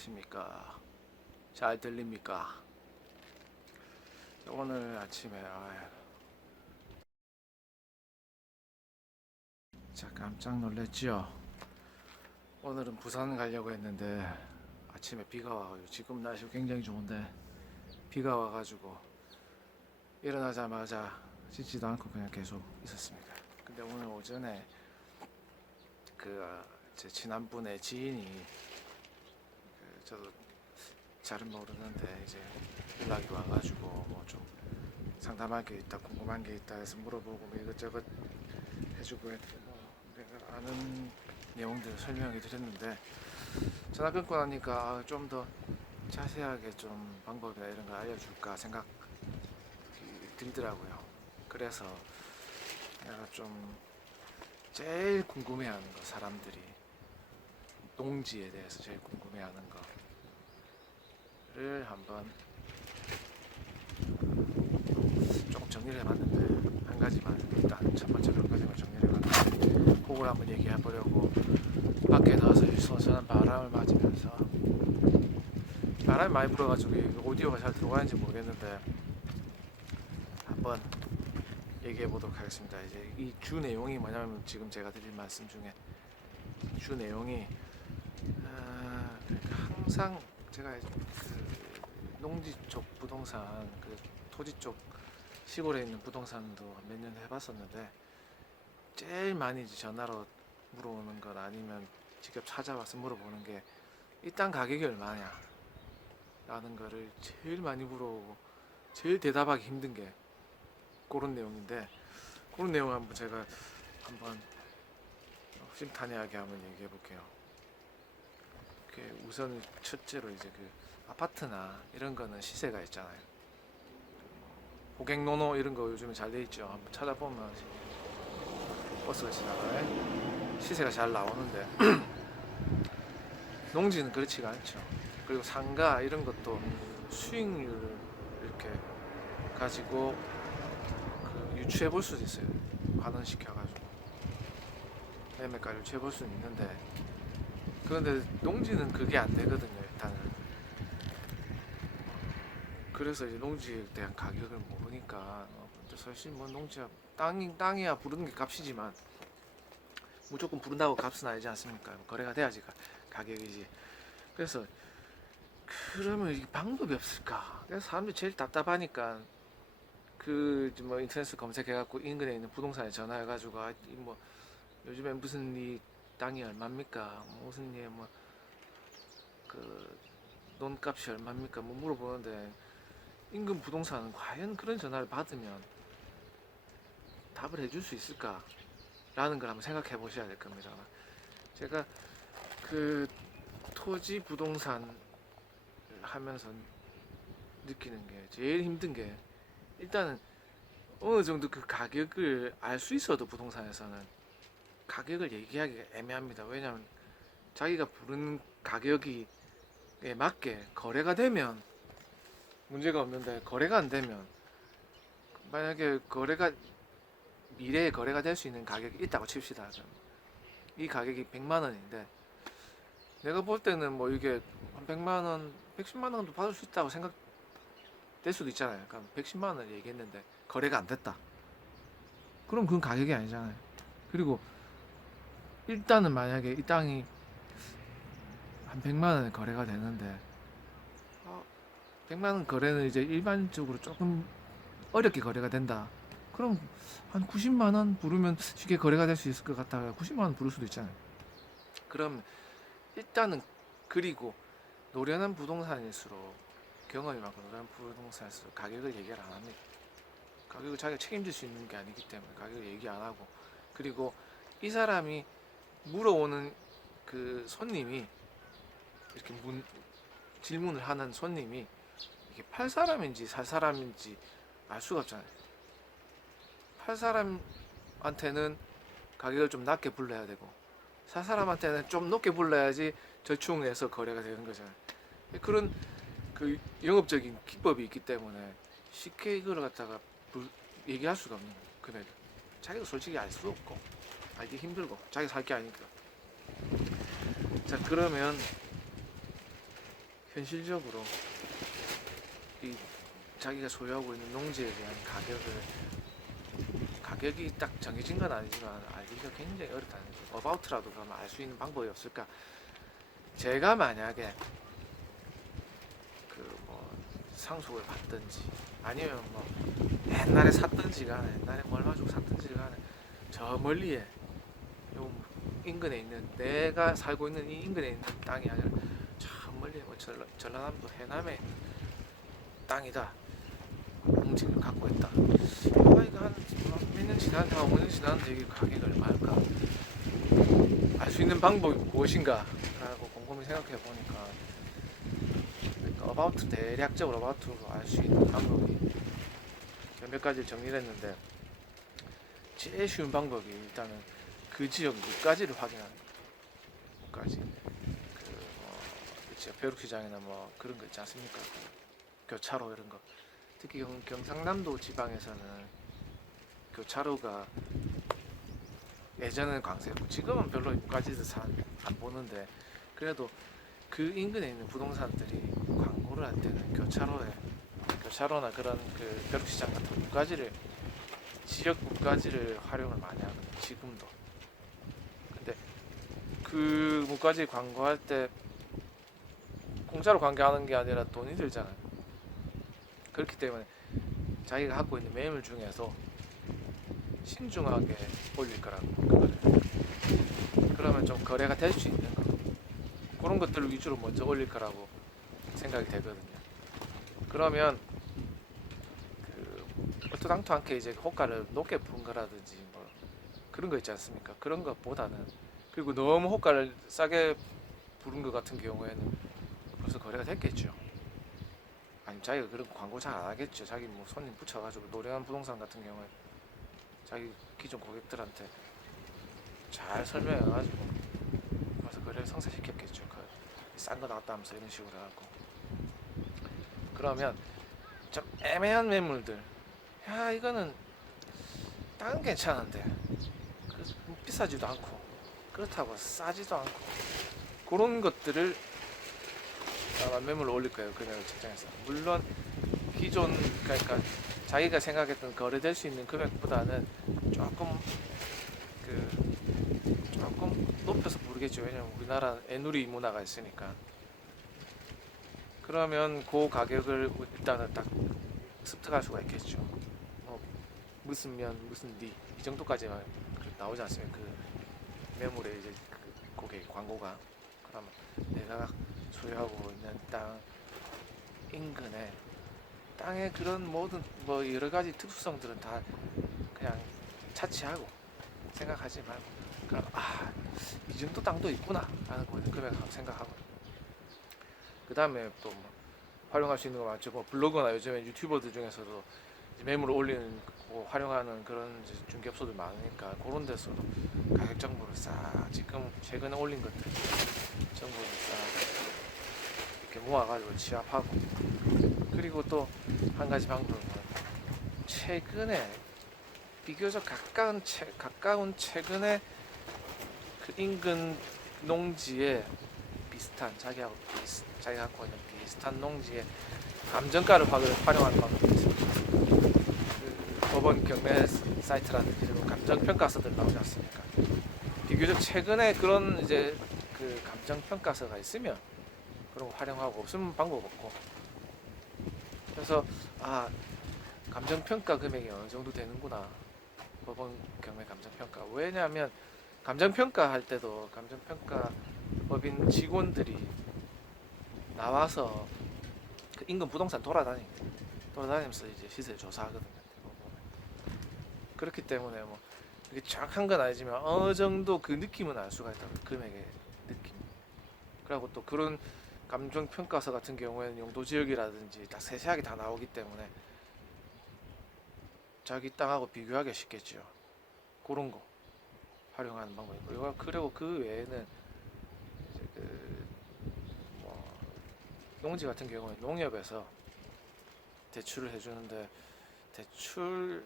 안녕하십니까. 잘 들립니까? 오늘 아침에 깜짝 놀랐죠. 오늘은 부산 가려고 했는데 아침에 비가 와가지고, 지금 날씨가 굉장히 좋은데 비가 와가지고 일어나자마자 씻지도 않고 그냥 계속 있었습니다. 근데 오늘 오전에 제 친한 분의 지인이, 저도 잘은 모르는데 이제 연락이 와가지고 뭐 좀 상담할 게 있다, 궁금한 게 있다 해서 물어보고 뭐 이것저것 해주고 했고, 내가 아는 내용들 설명해 드렸는데, 전화 끊고 나니까 좀 더 자세하게 좀 방법이나 이런 걸 알려줄까 생각이 들더라고요. 그래서 내가 좀 제일 궁금해하는 거, 사람들이 농지에 대해서 제일 궁금해하는 거를 한번 조금 정리를 해봤는데, 한 가지만, 일단 첫 번째로 한 가지만 정리를 해봤는데, 그걸 한번 얘기해 보려고 밖에 나와서 선선한 바람을 맞으면서, 바람이 많이 불어가지고 오디오가 잘 들어가는지 모르겠는데 한번 얘기해 보도록 하겠습니다. 이제 이 주 내용이 뭐냐면, 지금 제가 드릴 말씀 중에 주 내용이 항상 제가 농지 쪽 부동산, 토지 쪽 시골에 있는 부동산도 몇 년 해봤었는데, 제일 많이 전화로 물어보는 건, 아니면 직접 찾아와서 물어보는 게, 이 땅 가격이 얼마냐 라는 거를 제일 많이 물어보고 제일 대답하기 힘든 게 그런 내용인데, 그런 내용 한번 제가 한번 심탄회하게 한번 얘기해 볼게요. 우선 첫째로 이제 아파트나 이런 거는 시세가 있잖아요. 고객노노 이런 거 요즘에 잘 돼 있죠. 한번 찾아보면 버스가 지나가요. 시세가 잘 나오는데 농지는 그렇지가 않죠. 그리고 상가 이런 것도 수익률 이렇게 가지고 유추해 볼 수도 있어요. 환원시켜가지고 매매가를 유추해 볼 수는 있는데, 그런데 농지는 그게 안 되거든요, 일단은. 그래서 이제 농지에 대한 가격을 모르니까, 사실 뭐 농지야 땅이야 부르는 게 값이지만, 무조건 부른다고 값은 아니지 않습니까? 거래가 돼야지 가격이지. 그래서 그러면 이 방법이 없을까? 그래서 사람들이 제일 답답하니까 뭐 인터넷 검색해갖고 인근에 있는 부동산에 전화해가지고, 뭐 요즘에 무슨 이 땅이 얼마입니까? 무슨 논값이 얼마입니까? 뭐 물어보는데, 인근 부동산은 과연 그런 전화를 받으면 답을 해줄 수 있을까? 라는 걸 한번 생각해 보셔야 될 겁니다. 제가 토지 부동산 하면서 느끼는 게, 제일 힘든 게, 일단은 어느 정도 가격을 알 수 있어도 부동산에서는 가격을 얘기하기가 애매합니다. 왜냐하면 자기가 부르는 가격이 맞게 거래가 되면 문제가 없는데, 거래가 안 되면, 만약에 미래에 거래가 될 수 있는 가격이 있다고 칩시다. 이 가격이 100만 원인데 내가 볼 때는 뭐 이게 한 100만 원, 110만 원도 받을 수 있다고 생각될 수도 있잖아요. 그러니까 110만 원을 얘기했는데 거래가 안 됐다. 그럼 그건 가격이 아니잖아요. 그리고 일단은 만약에 이 땅이 한 100만 원에 거래가 되는데, 100만 원 거래는 이제 일반적으로 조금 어렵게 거래가 된다. 그럼 한 90만 원 부르면 쉽게 거래가 될 수 있을 것 같다가 90만 원 부를 수도 있잖아요. 그럼 일단은, 그리고 노련한 부동산일수록, 경험이 많고 노련한 부동산일수록 가격을 얘기를 안 합니다. 가격을 자기가 책임질 수 있는 게 아니기 때문에 가격을 얘기 안 하고, 그리고 이 사람이 물어오는 손님이, 이렇게 질문을 하는 손님이 이게 팔 사람인지 살 사람인지 알 수가 없잖아요. 팔 사람한테는 가격을 좀 낮게 불러야 되고, 살 사람한테는 좀 높게 불러야지 절충해서 거래가 되는 거잖아요. 그런 영업적인 기법이 있기 때문에 쉽게 이걸 갖다가 얘기할 수가 없는 거예요. 금액을 자기도 솔직히 알 수 없고 알기 힘들고, 자기 살 게 아니니까. 자, 그러면 현실적으로 이 자기가 소유하고 있는 농지에 대한 가격이 딱 정해진 건 아니지만 알기가 굉장히 어렵다는 거죠. 어바웃라도 그러면 알 수 있는 방법이 없을까? 제가 만약에 그 뭐 상속을 받든지 아니면 뭐 옛날에 샀든지 간에 옛날에 뭐 얼마 주고 샀든지 간에 저 멀리에 요 인근에 있는 내가 살고 있는 이 인근에 있는 땅이 아니라 저 멀리 뭐 전라남도 해남에 땅이다. 농지를 갖고 있다. 이거 한 몇 년 지났는데 한 5년 지났는데 이게 가격이 얼마일까? 알 수 있는 방법이 무엇인가? 라고 곰곰이 생각해 보니까 어바우트 대략적으로 어바우트로 알 수 있는 방법이 몇 가지를 정리를 했는데 제일 쉬운 방법이 일단은 그 지역 물가지를 확인하는 거예요. 물가지. 그뭐 벼룩시장이나 뭐 그런 거 있지 않습니까? 교차로 이런 거. 특히 경상남도 지방에서는 교차로가 예전에는 광세였고 지금은 별로 물가지도 잘 안 보는데 그래도 그 인근에 있는 부동산들이 광고를 할 때는 교차로나 그런 그 벼룩시장 같은 물가지를 지역 물가지를 활용을 많이 하거든요. 지금도. 근데 그 물가지 광고할 때 공짜로 광고하는 게 아니라 돈이 들잖아요. 그렇기 때문에 자기가 갖고 있는 매물 중에서 신중하게 올릴 거라고 그거를. 그러면 좀 거래가 될 수 있는 거 그런 것들을 위주로 먼저 올릴 거라고 생각이 되거든요. 그러면 그 얼토당토 않게 이제 호가를 높게 푼 거라든지 뭐 그런 거 있지 않습니까? 그런 것보다는 그리고 너무 호가를 싸게 부른 것 같은 경우에는 벌써 거래가 됐겠죠. 아니 자기가 그런 광고 잘 안 하겠죠. 자기 뭐 손님 붙여가지고 노래한 부동산 같은 경우에 자기 기존 고객들한테 잘 설명해가지고 가서 거래를 성사시켰겠죠. 싼 거 나왔다 하면서 이런 식으로 해갖고 그러면 좀 애매한 매물들 야 이거는 땅은 괜찮은데 비싸지도 않고 그렇다고 싸지도 않고 그런 것들을 아마 매물로 올릴 거예요. 금액을 책정해서 물론 기존 그러니까 자기가 생각했던 거래될 수 있는 금액보다는 조금 높여서 부르겠죠. 왜냐면 우리나라 애누리 문화가 있으니까. 그러면 그 가격을 일단은 딱 습득할 수가 있겠죠. 뭐 무슨 면 무슨 리 이 정도까지만 나오지 않습니까? 그 매물에 이제 그 고객 광고가. 그러면 내가 소유하고 있는 땅 인근에 땅의 그런 모든 뭐 여러 가지 특수성들은 다 그냥 차치하고 생각하지 말고 그럼 이 정도 땅도 있구나 라는 거 금액 생각하고 그 다음에 또 뭐 활용할 수 있는 거 많죠. 뭐 블로그나 요즘에 유튜버들 중에서도 매물을 올리는 활용하는 그런 중개업소들 많으니까 그런 데서도 가격 정보를 싹 지금 최근에 올린 것들 정보를 싹 이렇게 모아가지고 취합하고 그리고 또 한 가지 방법은 최근에 비교적 가까운 최근에 그 인근 농지에 비슷한 자기가 갖고 있는 비슷한 농지에 감정가를 활용하는 방법이 있습니다. 그 법원 경매 사이트라든지 이런 감정평가서들 나오지 않습니까? 비교적 최근에 그런 이제 그 감정평가서가 있으면 그런 거 활용하고 없으면 방법 없고 그래서 감정평가 금액이 어느 정도 되는구나. 법원 경매 감정평가. 왜냐하면 감정평가 할 때도 감정평가 법인 직원들이 나와서 그 인근 부동산 돌아다니면서 이제 시세 조사하거든요. 그렇기 때문에 뭐 이게 정확한 건 아니지만 어느 정도 그 느낌은 알 수가 있다. 금액의 느낌. 그리고 또 그런 감정평가서 같은 경우에는 용도 지역이라든지 다 세세하게 다 나오기 때문에 자기 땅하고 비교하기 쉽겠죠. 그런 거 활용하는 방법이고 그리고 그 외에는 이제 뭐 농지 같은 경우에 농협에서 대출을 해주는데 대출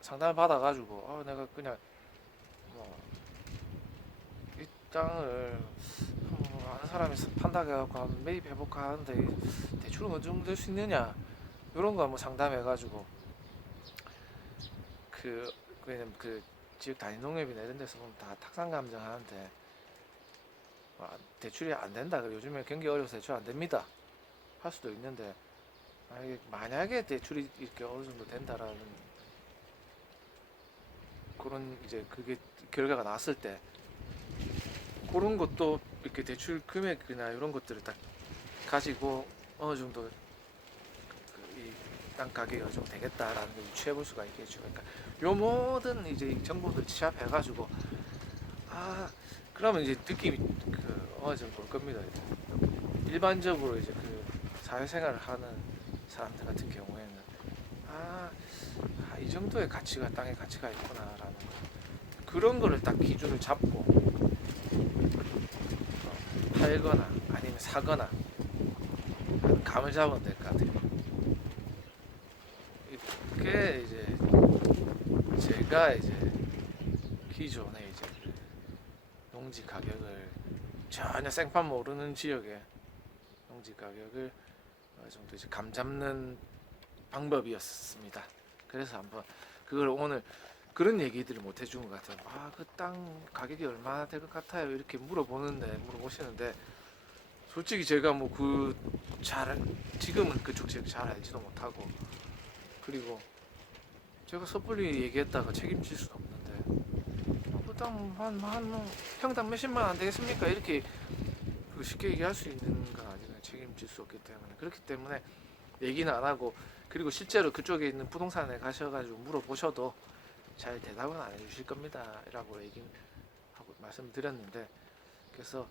상담을 받아가지고 내가 그냥 뭐 이 땅을 아는 사람이 판다고 해갖고 한번 매입해볼까 하는데 대출은 어느 정도 될 수 있느냐 이런 거 한번 상담해가지고 왜냐면 그 지역 단위농협이나 이런 데서 보면 다 탁상 감정하는데 대출이 안 된다. 요즘에 경기 어려워서 대출 안 됩니다. 할 수도 있는데 만약에 대출이 이렇게 어느 정도 된다라는 그런 이제 그게 결과가 나왔을 때 그런 것도 이렇게 대출 금액이나 이런 것들을 딱 가지고 어느 정도 이 땅 가격이 어느 정도 되겠다라는 걸 유추해 볼 수가 있겠죠. 그러니까 요 모든 이제 정보들 취합해가지고 그러면 이제 느낌이 어느 정도 올 겁니다. 일반적으로 이제 사회생활을 하는 사람들 같은 경우에는 이 정도의 가치가 땅에 가치가 있구나라는 거. 그런 거를 딱 기준을 잡고 팔거나 아니면 사거나 감을 잡으면 될 것 같아요. 이게 이제 제가 이제 기존에 이제 농지 가격을 전혀 생판 모르는 지역에 농지 가격을 어느 정도 이제 감 잡는 방법이었습니다. 그래서 한번 그걸 오늘 그런 얘기들을 못 해준 것 같아요. 그 땅 가격이 얼마나 될 것 같아요? 이렇게 물어보시는데 솔직히 제가 뭐 지금은 그쪽 지역 잘 알지도 못하고 그리고 제가 섣불리 얘기했다가 책임질 수도 없는데 그 땅 한 평당 몇십만 원 안 되겠습니까? 이렇게 쉽게 얘기할 수 있는 건 아니면 책임질 수 없기 때문에 그렇기 때문에 얘기는 안 하고 그리고 실제로 그쪽에 있는 부동산에 가셔가지고 물어보셔도 잘 대답은 안 해주실 겁니다 라고 얘기하고 말씀드렸는데 그래서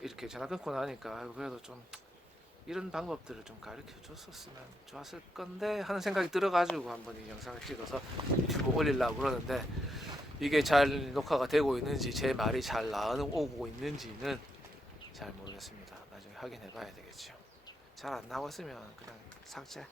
이렇게 전화 끊고 나니까 그래도 좀 이런 방법들을 좀 가르쳐 줬었으면 좋았을 건데 하는 생각이 들어가지고 한번 이 영상을 찍어서 유튜브 올리려고 그러는데 이게 잘 녹화가 되고 있는지 제 말이 잘 나오고 있는지는 잘 모르겠습니다. 나중에 확인해 봐야 되겠죠. 잘 안 나왔으면 그냥 삭제.